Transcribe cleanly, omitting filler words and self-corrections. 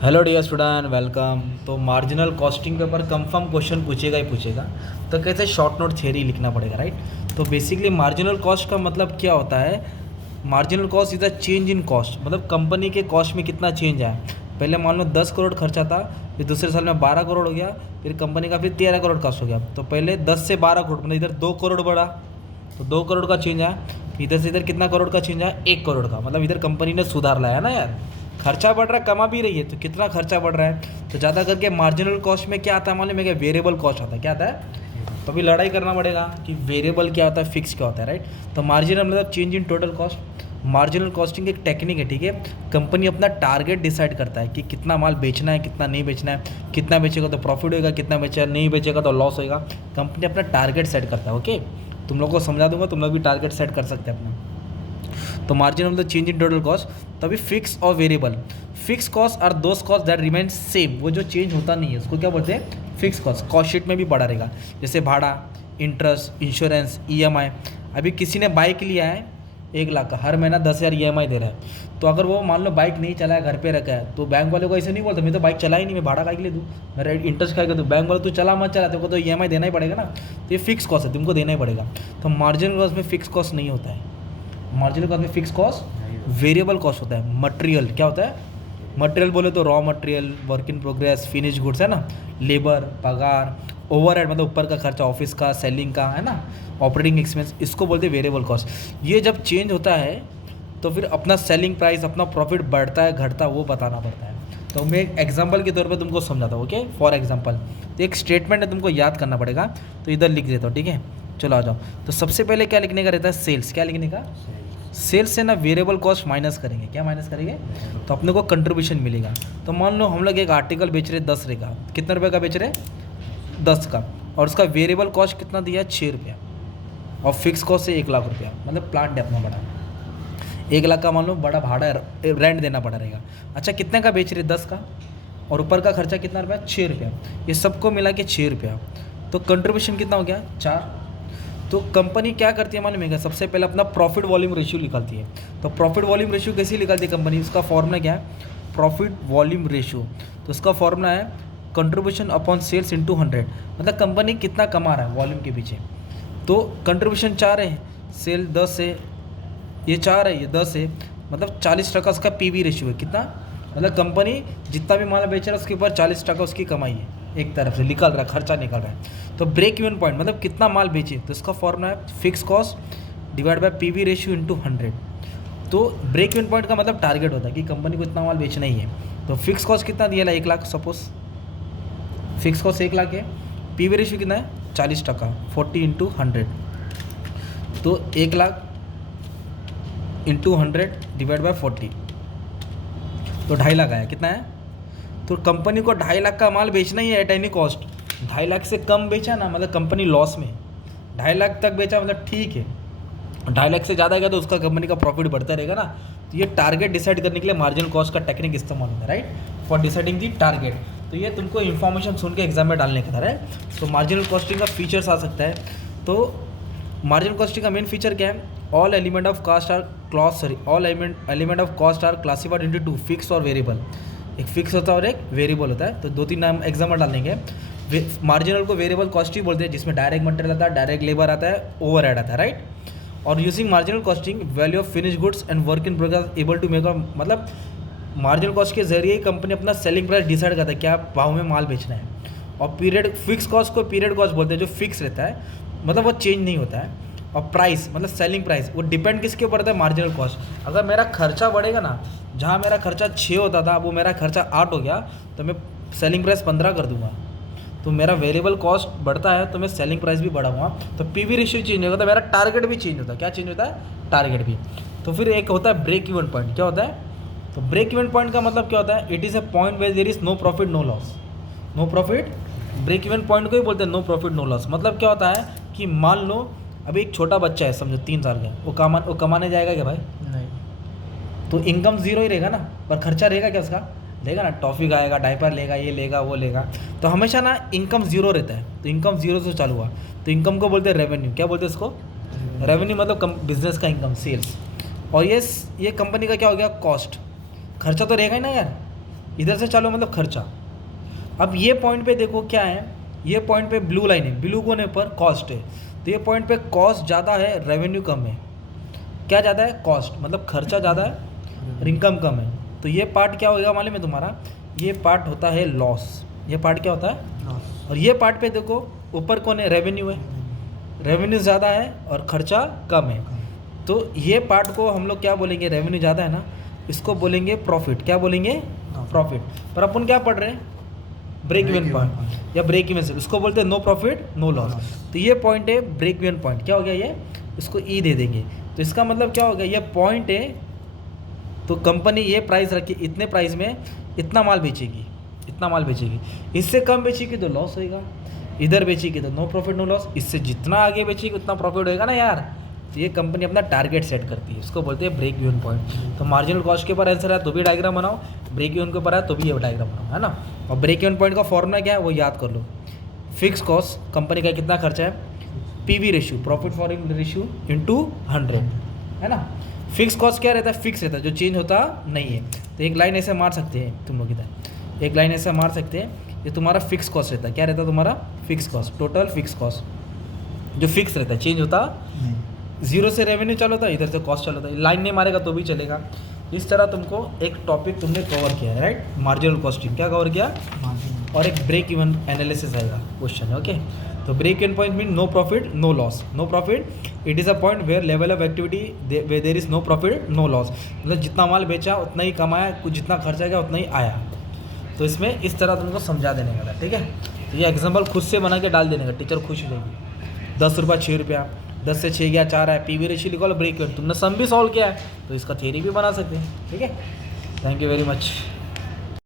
Hello dear student, welcome. तो marginal costing के ऊपर कंफर्म क्वेश्चन पूछेगा ही पूछेगा। तो कैसे शॉर्ट नोट थ्योरी लिखना पड़ेगा, राइट। तो बेसिकली मार्जिनल कॉस्ट का मतलब क्या होता है? Marginal cost is a change in cost, मतलब कंपनी के कॉस्ट में कितना चेंज आया। पहले मान लो 10 करोड़ खर्चा था, फिर दूसरे साल में 12 करोड़ हो गया, फिर कंपनी का फिर 13 करोड़ कॉस्ट हो गया। तो पहले 10 से 12 करोड़, मतलब इधर 2 करोड़ बढ़ा, तो 2 करोड़ का चेंज आया। इधर से इधर कितना करोड़ का चेंज आया? 1 करोड़ का। मतलब इधर कंपनी ने सुधार लाया ना यार। खर्चा बढ़ रहा है, कमा भी रही है, तो कितना खर्चा बढ़ रहा है? तो ज़्यादा करके मार्जिनल कॉस्ट में क्या आता है मालूम है? क्या वेरिएबल कॉस्ट आता है। क्या आता है? तो अभी लड़ाई करना पड़ेगा कि वेरिएबल क्या होता है, फिक्स क्या होता है, राइट। तो मार्जिनल मतलब change in total cost. Marginal costing एक टेक्निक है, ठीक है। कंपनी अपना टारगेट डिसाइड करता है कि कितना माल बेचना है, कितना नहीं बेचना है, कितना बेचेगा तो प्रॉफिट होगा, कितना बेचेगा नहीं बेचेगा तो लॉस होगा। कंपनी अपना टारगेट सेट करता है। ओके, तुम लोग को समझा दूंगा, तुम लोग भी टारगेट सेट कर सकते हैं अपना। तो मार्जिन मतलब चेंज इन टोटल कॉस्ट। तभी फिक्स और variable. Fix cost are those cost that remain same, वो जो चेंज होता नहीं है उसको क्या बोलते हैं? Fix cost. कॉस्ट शीट में भी बढ़ा रहेगा, जैसे भाड़ा, इंटरेस्ट, इंश्योरेंस, ईएमआई। अभी किसी ने बाइक लिया है 1 लाख का, हर महीना 10,000 ईएमआई दे रहा है। तो अगर वो मान लो बाइक नहीं चलाया, घर पे रखा है, तो बैंक वाले को ऐसे नहीं बोलते मैं तो बाइक चला ही नहीं, मैं भाड़ा का के लिए दूँ, मेरा इंटरेस्ट का दूँ। बैंक वाले तू चला मत चला, तेरे को तो ईएमआई देना ही पड़ेगा ना। तो ये फिक्स कॉस्ट है, तुमको देना ही पड़ेगा। तो मार्जिनल कॉस्ट में फिक्स कॉस्ट नहीं होता है। मार्जिनल कॉस्ट में फिक्स कॉस्ट वेरिएबल कॉस्ट होता है। मटेरियल क्या होता है? मटेरियल बोले तो raw material, work in progress, finish goods है ना, लेबर, पगार, ओवरहेड मतलब ऊपर का खर्चा, ऑफिस का, सेलिंग का, है ना, ऑपरेटिंग एक्सपेंस, इसको बोलते हैं वेरिएबल कॉस्ट। ये जब चेंज होता है तो फिर अपना सेलिंग प्राइस, अपना प्रॉफिट बढ़ता है घटता है वो बताना पड़ता है। तो मैं एक एग्जांपल के तौर पे तुमको समझाता हूँ। ओके, फॉर एग्जांपल तो एक स्टेटमेंट है, तुमको याद करना पड़ेगा। तो इधर लिख देता हूँ, ठीक है। चलो आ जाओ। तो सबसे पहले क्या लिखने का रहता है? सेल्स। क्या लिखने का? सेल्स से ना वेरिएबल कॉस्ट माइनस करेंगे। क्या माइनस करेंगे? तो अपने को कंट्रीब्यूशन मिलेगा। तो मान लो हम लोग एक आर्टिकल बेच रहे 10 रुपये का, कितने रुपये का बेच रहे? 10 का। और उसका वेरिएबल कॉस्ट कितना दिया? 6 रुपया। और फिक्स कॉस्ट से 1 लाख रुपया, मतलब प्लांट है अपना बड़ा, 1 लाख का मान लो बड़ा भाड़ा रेंट देना पड़ा रहेगा। अच्छा, कितने का बेच रहे? 10 का। और ऊपर का खर्चा कितना रुपया? 6 रुपया। ये सबको मिला के 6 रुपया। तो कंट्रीब्यूशन कितना हो गया? 4। तो कंपनी क्या करती है मालूम है क्या? सबसे पहले अपना प्रॉफिट वॉल्यूम रेशियो निकालती है। तो प्रॉफिट वॉल्यूम रेशियो कैसे निकालती है कंपनी? उसका फॉर्मूला क्या है? Profit volume ratio. तो उसका फॉर्मूला है कंट्रीब्यूशन अपॉन सेल्स इंटू 100। मतलब कंपनी कितना कमा रहा है वॉल्यूम के पीछे। तो कंट्रीब्यूशन 4 है, सेल 10 है, ये 4 है, ये 10 है, मतलब 40% उसका पीवी रेशियो है। कितना? मतलब कंपनी जितना भी माल बेच रहा है उसके ऊपर 40% उसकी कमाई है, एक तरफ से निकल रहा है, खर्चा निकल रहा है। तो ब्रेक इवन पॉइंट मतलब कितना माल बेचे, तो इसका फॉर्मूला है fix cost divide by PV ratio into 100। तो ब्रेक इवन पॉइंट का मतलब टारगेट होता है कि कंपनी को इतना माल बेचना ही है। तो फिक्स कॉस्ट कितना दिया है? 1 lakh suppose, fix cost 1 lakh है, पीवी रेशियो कितना है? 40%, 40 इंटू 100। तो 1 लाख इंटू 100 डिवाइड बाय 40, तो 2.5 लाख आया। कितना है? तो कंपनी को 2.5 लाख का माल बेचना ही है एट एनी कॉस्ट। 2.5 लाख से कम बेचा ना मतलब कंपनी लॉस में। 2.5 लाख तक बेचा मतलब ठीक है, 2.5 लाख से ज़्यादा गया तो उसका कंपनी का प्रॉफिट बढ़ता रहेगा ना। तो ये टारगेट डिसाइड करने के लिए मार्जिनल कॉस्ट का टेक्निक इस्तेमाल होता है, right, for deciding the target. तो ये तुमको इन्फॉर्मेशन सुन के एग्जाम में डालने का था, राइट। तो मार्जिनल कॉस्टिंग का फीचर्स आ सकता है। तो मार्जिनल कॉस्टिंग का मेन फीचर क्या है? All element of cost are all element of cost are classified into 2, fix और वेरिएबल। एक फिक्स होता है और एक वेरिएबल होता है। तो 2-3 नाम एग्जाम में डालेंगे। मार्जिनल को वेरिएबल कॉस्ट ही बोलते हैं, जिसमें डायरेक्ट मटेरियल आता है, डायरेक्ट लेबर आता है, ओवरहेड आता है, राइट। और using marginal costing value of finish goods and work in progress able to make, मतलब मार्जिनल कॉस्ट के जरिए ही कंपनी अपना सेलिंग प्राइस डिसाइड करता है क्या भाव में माल बेचना है। और पीरियड फिक्स कॉस्ट को पीरियड कॉस्ट बोलते हैं, जो फिक्स रहता है, मतलब वो चेंज नहीं होता है। और प्राइस मतलब सेलिंग प्राइस, वो डिपेंड किसके ऊपर रहता है? Marginal cost. अगर मेरा खर्चा बढ़ेगा ना, जहाँ मेरा खर्चा 6 होता था वो मेरा खर्चा 8 हो गया, तो मैं सेलिंग प्राइस 15 कर दूंगा। तो मेरा वेरिएबल कॉस्ट बढ़ता है तो मैं सेलिंग प्राइस भी बढ़ाऊंगा। तो पीवी रेशियो चेंज होगा तो मेरा टारगेट भी चेंज होता है। क्या चेंज होता है? टारगेट भी। तो फिर एक होता है ब्रेक इवन पॉइंट। क्या होता है? तो ब्रेक इवन पॉइंट का मतलब क्या होता है? It is a point where there is no profit no loss. No profit, break even point को ही बोलते हैं नो प्रॉफिट नो लॉस। मतलब क्या होता है कि मान लो अभी एक छोटा बच्चा है, समझो 3 साल का, वो कमाने जाएगा क्या भाई? नहीं। तो इनकम ज़ीरो ही रहेगा ना, पर खर्चा रहेगा क्या उसका? लेगा ना, टॉफ़ी खाएगा, डायपर लेगा, ये लेगा वो लेगा। तो हमेशा ना इनकम ज़ीरो रहता है। तो इनकम ज़ीरो से चालू हुआ, तो इनकम को बोलते हैं रेवेन्यू। क्या बोलते हैं इसको? रेवेन्यू मतलब बिजनेस का इनकम, सेल्स। और ये कंपनी का क्या हो गया? कॉस्ट। खर्चा तो रहेगा ही ना यार, इधर से चालू मतलब खर्चा। अब ये पॉइंट पे देखो क्या है, ये पॉइंट पे ब्लू लाइन है, ब्लू कोने पर कॉस्ट है, तो ये पॉइंट पे कॉस्ट ज़्यादा है, रेवेन्यू कम है। क्या ज़्यादा है? कॉस्ट, मतलब खर्चा ज़्यादा है और इनकम कम है। तो ये पार्ट क्या होगा मालूम है तुम्हारा? ये पार्ट होता है लॉस। ये पार्ट क्या होता है? और ये पार्ट पे देखो ऊपर कौन है? रेवेन्यू है। रेवेन्यू ज़्यादा है और खर्चा कम है, तो ये पार्ट को हम लोग क्या बोलेंगे? रेवेन्यू ज़्यादा है ना, इसको बोलेंगे प्रॉफिट। क्या बोलेंगे? प्रॉफिट। पर अपन क्या पढ़ रहे हैं? ब्रेक इवन पॉइंट या ब्रेक इवन से, उसको बोलते हैं नो प्रॉफिट नो लॉस। तो ये पॉइंट है ब्रेक इवन पॉइंट। क्या हो गया ये? इसको ई दे देंगे। तो इसका मतलब क्या हो गया? ये पॉइंट है, तो कंपनी ये प्राइस रखी, इतने प्राइस में इतना माल बेचेगी, इतना माल बेचेगी। इससे कम बेचेगी तो लॉस होएगा, इधर बेचेगी तो नो प्रॉफिट नो लॉस। इससे जितना आगे बेचेगी उतना प्रॉफिट होएगा ना यार। तो ये कंपनी अपना टारगेट सेट करती है, इसको बोलते हैं ब्रेक इवन पॉइंट। तो मार्जिनल कॉस्ट के ऊपर आंसर है तो भी डायग्राम बनाओ, ब्रेक इवन के ऊपर है तो भी ये डायग्राम बनाओ, है ना। और ब्रेक इवन पॉइंट का फॉर्मूला क्या है वो याद कर लो। फिक्स कॉस्ट कंपनी का कितना खर्चा है, PV ratio, profit for ratio into 100, है ना। फिक्स कॉस्ट क्या रहता है? फिक्स रहता है, जो चेंज होता नहीं है। तो एक लाइन ऐसे मार सकते हैं तुम लोग, इधर एक लाइन ऐसे मार सकते हैं, ये तुम्हारा फिक्स कॉस्ट रहता है। क्या रहता है तुम्हारा? Fix cost, total fix cost जो फिक्स रहता है, चेंज होता नहीं। जीरो से रेवेन्यू चालू होता है, इधर से कॉस्ट चालू होता है। लाइन नहीं मारेगा तो भी चलेगा। इस तरह तुमको एक टॉपिक तुमने कवर किया है, राइट। मार्जिनल कॉस्टिंग क्या कवर किया, और एक ब्रेक इवन एनालिसिस आएगा क्वेश्चन है, ओके। तो break even point mean no profit no loss. No profit it is a point where level of activity they there is no profit no loss, मतलब जितना माल बेचा उतना ही कमाया, कुछ जितना खर्चा गया उतना ही आया। तो इसमें इस तरह तुमको समझा देने का, ठीक है। तो ये एग्जाम्पल खुद से बना के डाल देने का, टीचर खुश हो जाएगी। 10 रुपये 6 रुपया, 10 से 6 गया 4 है, पीवी रेशियो लिखो, ब्रेक इवन। तुमने सम भी सॉल्व किया है तो इसका थ्योरी भी बना सकते हैं, ठीक है। Thank you very much.